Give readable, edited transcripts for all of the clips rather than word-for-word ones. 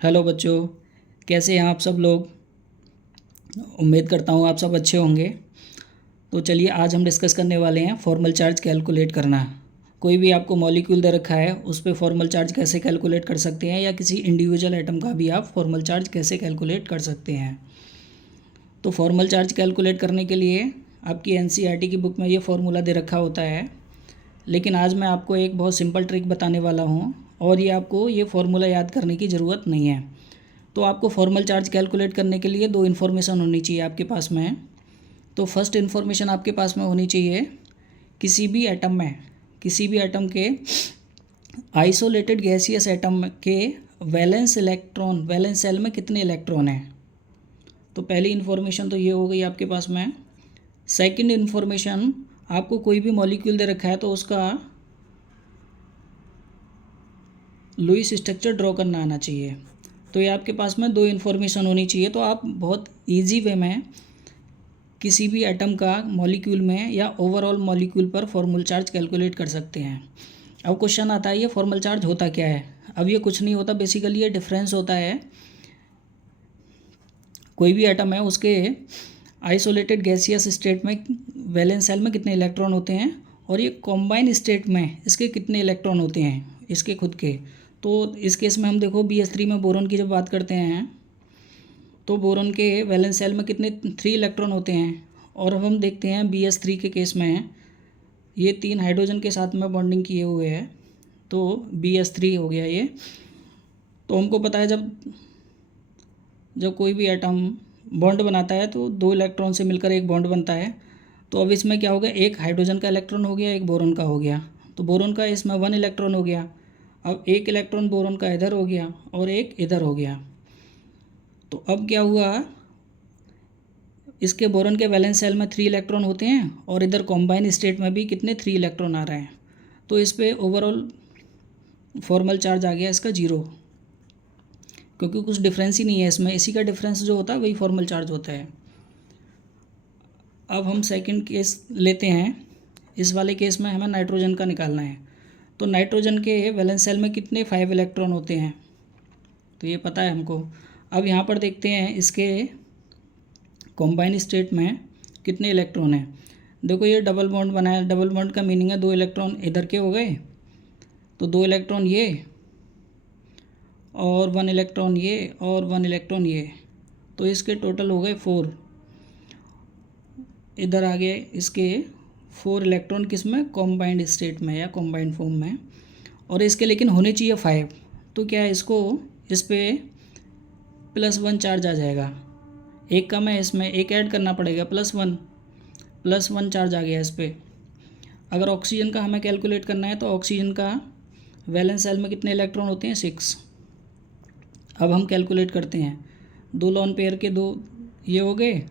Hello बच्चों, कैसे हैं आप सब लोग। उम्मीद करता हूँ आप सब अच्छे होंगे। तो चलिए आज हम डिस्कस करने वाले हैं फॉर्मल चार्ज कैलकुलेट करना। कोई भी आपको मॉलिक्यूल दे रखा है उस पर फॉर्मल चार्ज कैसे कैलकुलेट कर सकते हैं, या किसी इंडिविजुअल एटम का भी आप फॉर्मल चार्ज कैसे कैलकुलेट कर सकते हैं। तो फॉर्मल चार्ज कैलकुलेट करने के लिए आपकी एनसीईआरटी की बुक में ये फार्मूला दे रखा होता है, लेकिन आज मैं आपको एक बहुत सिंपल ट्रिक बताने वाला हूँ और ये आपको ये फार्मूला याद करने की ज़रूरत नहीं है। तो आपको फॉर्मल चार्ज कैलकुलेट करने के लिए दो इन्फॉर्मेशन होनी चाहिए आपके पास में। तो फर्स्ट इन्फॉर्मेशन आपके पास में होनी चाहिए, किसी भी एटम के आइसोलेटेड गैसियस एटम के वैलेंस सेल में कितने इलेक्ट्रॉन हैं। तो पहली इन्फॉर्मेशन तो ये हो गई आपके पास में। सेकंड इन्फॉर्मेशन, आपको कोई भी मॉलिक्यूल दे रखा है तो उसका लुईस स्ट्रक्चर ड्रॉ करना आना चाहिए। तो ये आपके पास में दो इन्फॉर्मेशन होनी चाहिए, तो आप बहुत इजी वे में किसी भी एटम का मॉलिक्यूल में या ओवरऑल मॉलिक्यूल पर फॉर्मल चार्ज कैलकुलेट कर सकते हैं। अब क्वेश्चन आता है ये फॉर्मल चार्ज होता क्या है। अब ये कुछ नहीं होता, बेसिकली ये डिफरेंस होता है। कोई भी एटम है उसके आइसोलेटेड गैसियस स्टेट में वैलेंस सेल में कितने इलेक्ट्रॉन होते हैं, और ये कॉम्बाइन स्टेट में इसके कितने इलेक्ट्रॉन होते हैं इसके खुद के। तो इस केस में हम देखो BH3 में बोरॉन की जब बात करते हैं तो बोरॉन के वैलेंस सेल में कितने 3 इलेक्ट्रॉन होते हैं। और अब हम देखते हैं BH3 के केस में ये 3 हाइड्रोजन के साथ में बॉन्डिंग किए हुए हैं, तो BH3 हो गया ये। तो हमको पता है जब जब कोई भी एटम बॉन्ड बनाता है तो 2 इलेक्ट्रॉन से मिलकर एक बॉन्ड बनता है। तो अब इसमें क्या हो गया, एक हाइड्रोजन का इलेक्ट्रॉन हो गया, एक बोरॉन का हो गया। तो बोरॉन का इसमें 1 इलेक्ट्रॉन हो गया। अब एक इलेक्ट्रॉन बोरॉन का इधर हो गया और एक इधर हो गया। तो अब क्या हुआ, इसके बोरॉन के वैलेंस सेल में 3 इलेक्ट्रॉन होते हैं और इधर कॉम्बाइन स्टेट में भी कितने 3 इलेक्ट्रॉन आ रहे हैं। तो इस पर ओवरऑल फॉर्मल चार्ज आ गया इसका 0, क्योंकि कुछ डिफरेंस ही नहीं है इसमें। इसी का डिफरेंस जो होता है वही फॉर्मल चार्ज होता है। अब हम सेकंड केस लेते हैं। इस वाले केस में हमें नाइट्रोजन का निकालना है। तो नाइट्रोजन के वैलेंस सेल में कितने 5 इलेक्ट्रॉन होते हैं, तो ये पता है हमको। अब यहाँ पर देखते हैं इसके कॉम्बाइन स्टेट में कितने इलेक्ट्रॉन हैं। देखो ये डबल बॉन्ड बनाया, डबल बॉन्ड का मीनिंग है 2 इलेक्ट्रॉन इधर के हो गए, तो 2 इलेक्ट्रॉन ये और 1 इलेक्ट्रॉन ये और 1 इलेक्ट्रॉन ये, तो इसके टोटल हो गए 4। इधर आ गए इसके 4 इलेक्ट्रॉन किस में, कॉम्बाइंड स्टेट में या कॉम्बाइंड फॉर्म में। और इसके लेकिन होने चाहिए 5। तो क्या है, इसको इस पर +1 चार्ज आ जाएगा। एक कम है इसमें, एक ऐड करना पड़ेगा, +1 चार्ज आ गया इस पर। अगर ऑक्सीजन का हमें कैलकुलेट करना है तो ऑक्सीजन का वैलेंस सेल में कितने इलेक्ट्रॉन होते हैं, 6। अब हम कैलकुलेट करते हैं। 2 लोन पेयर के 2 ये हो गए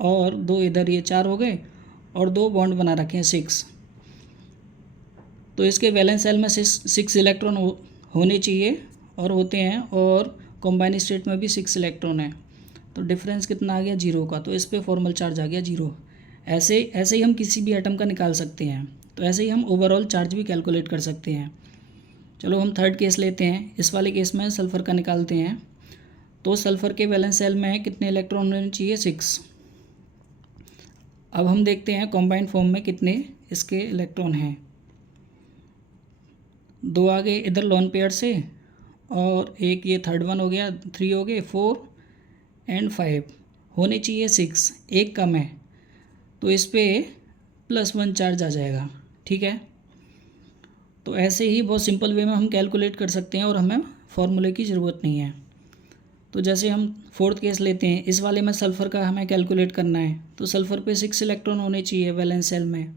और 2 इधर, ये 4 हो गए और 2 बॉन्ड बना रखे हैं 6। तो इसके वैलेंस सेल में 6 इलेक्ट्रॉन होने चाहिए और होते हैं, और कॉम्बाइन स्टेट में भी 6 इलेक्ट्रॉन है। तो डिफरेंस कितना आ गया, 0 का। तो इस पर फॉर्मल चार्ज आ गया 0। ऐसे ऐसे ही हम किसी भी एटम का निकाल सकते हैं। तो ऐसे ही हम ओवरऑल चार्ज भी कैलकुलेट कर सकते हैं। चलो हम थर्ड केस लेते हैं। इस वाले केस में सल्फ़र का निकालते हैं। तो सल्फ़र के वैलेंस सेल में कितने इलेक्ट्रॉन होने चाहिए, 6। अब हम देखते हैं कॉम्बाइंड फॉर्म में कितने इसके इलेक्ट्रॉन हैं। 2 आ गए इधर लोन पेयर से, और एक ये थर्ड वन हो गया, 3 हो गए, 4 एंड 5 होने चाहिए 6, एक कम है। तो इस पर +1 चार्ज आ जाएगा, ठीक है। तो ऐसे ही बहुत सिंपल वे में हम कैलकुलेट कर सकते हैं और हमें फॉर्मूले की ज़रूरत नहीं है। तो जैसे हम फोर्थ केस लेते हैं, इस वाले में सल्फ़र का हमें कैलकुलेट करना है। तो सल्फ़र पे 6 इलेक्ट्रॉन होने चाहिए वैलेंस सेल में,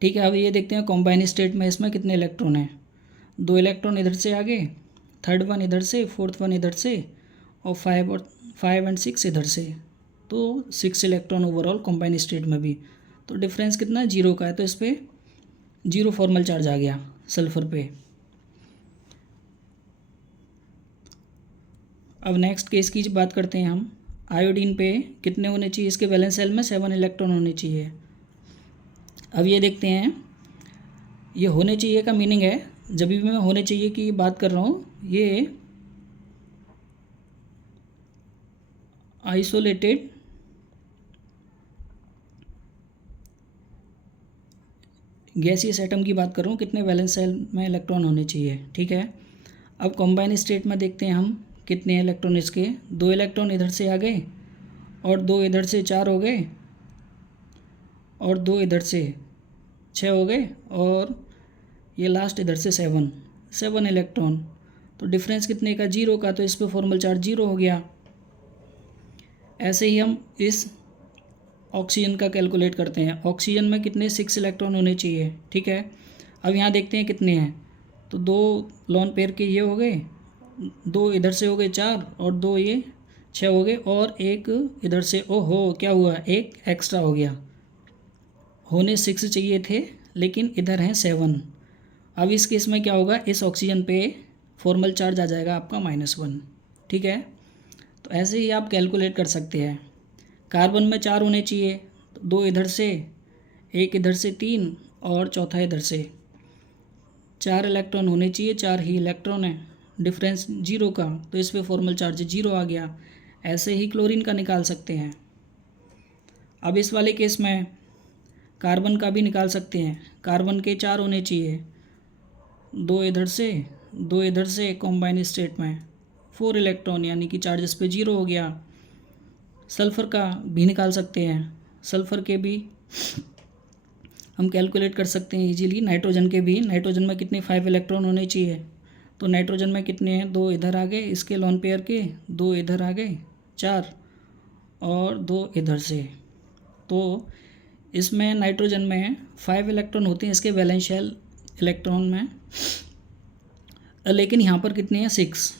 ठीक है। अब ये देखते हैं कॉम्बाइन स्टेट में इसमें कितने इलेक्ट्रॉन हैं। 2 इलेक्ट्रॉन इधर से आ गए, थर्ड वन इधर से, फोर्थ वन इधर से, और 5 एंड 6 इधर से। तो 6 इलेक्ट्रॉन ओवरऑल कॉम्बाइन स्टेट में भी। तो डिफरेंस कितना है, 0 का है। तो इस पर 0 फॉर्मल चार्ज आ गया सल्फ़र पे। अब नेक्स्ट केस की बात करते हैं हम। आयोडीन पे कितने होने चाहिए, इसके वैलेंस सेल में 7 इलेक्ट्रॉन होने चाहिए। अब ये देखते हैं, ये होने चाहिए का मीनिंग है, जब भी मैं होने चाहिए की बात कर रहा हूँ, ये आइसोलेटेड गैसियस एटम की बात कर रहा हूँ, कितने वैलेंस शेल में इलेक्ट्रॉन होने चाहिए, ठीक है। अब कॉम्बाइन स्टेट में देखते हैं हम कितने इलेक्ट्रॉन इसके, 2 इलेक्ट्रॉन इधर से आ गए और 2 इधर से 4 हो गए और 2 इधर से 6 हो गए और ये लास्ट इधर से 7 इलेक्ट्रॉन। तो डिफरेंस कितने का, 0 का, तो इस पर फॉर्मल चार्ज 0 हो गया। ऐसे ही हम इस ऑक्सीजन का कैलकुलेट करते हैं। ऑक्सीजन में कितने 6 इलेक्ट्रॉन होने चाहिए, ठीक है। अब यहाँ देखते हैं कितने हैं, तो 2 लोन पेयर के ये हो गए, 2 इधर से हो गए 4 और 2 ये 6 हो गए और एक इधर से, ओहो क्या हुआ, एक एक्स्ट्रा हो गया। होने 6 चाहिए थे लेकिन इधर हैं 7। अब इस केस में क्या होगा, इस ऑक्सीजन पे फॉर्मल चार्ज आ जाएगा आपका -1, ठीक है। तो ऐसे ही आप कैलकुलेट कर सकते हैं। कार्बन में 4 होने चाहिए, तो 2 इधर से, 1 इधर से 3 और चौथा इधर से। 4 इलेक्ट्रॉन होने चाहिए, 4 ही इलेक्ट्रॉन है, डिफरेंस 0 का, तो इस पे फॉर्मल चार्ज 0 आ गया। ऐसे ही क्लोरीन का निकाल सकते हैं। अब इस वाले केस में कार्बन का भी निकाल सकते हैं। कार्बन के 4 होने चाहिए, 2 इधर से, 2 इधर से, कॉम्बाइन स्टेट में 4 इलेक्ट्रॉन, यानी कि चार्ज इस पे 0 हो गया। सल्फ़र का भी निकाल सकते हैं, सल्फ़र के भी हम कैलकुलेट कर सकते हैं इजीली। नाइट्रोजन के भी, नाइट्रोजन में कितने 5 इलेक्ट्रॉन होने चाहिए, तो नाइट्रोजन में कितने हैं, 2 इधर आ गए इसके लोन पेयर के, 2 इधर आ गए 4 और 2 इधर से। तो इसमें नाइट्रोजन में 5 इलेक्ट्रॉन होते हैं इसके वैलेंस शेल इलेक्ट्रॉन में, लेकिन यहाँ पर कितने हैं 6,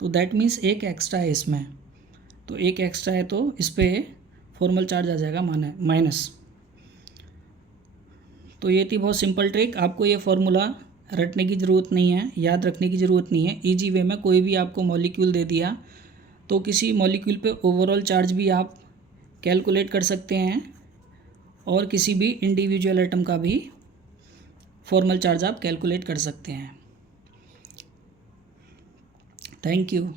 तो दैट मीन्स एक एक्स्ट्रा है इसमें, तो एक एक्स्ट्रा है तो इस पर फॉर्मल चार्ज आ जाएगा माइनस। तो ये थी बहुत सिंपल ट्रिक। आपको ये फार्मूला रटने की ज़रूरत नहीं है, याद रखने की ज़रूरत नहीं है। इजी वे में कोई भी आपको मॉलिक्यूल दे दिया तो किसी मॉलिक्यूल पे ओवरऑल चार्ज भी आप कैलकुलेट कर सकते हैं और किसी भी इंडिविजुअल एटम का भी फॉर्मल चार्ज आप कैलकुलेट कर सकते हैं। Thank you.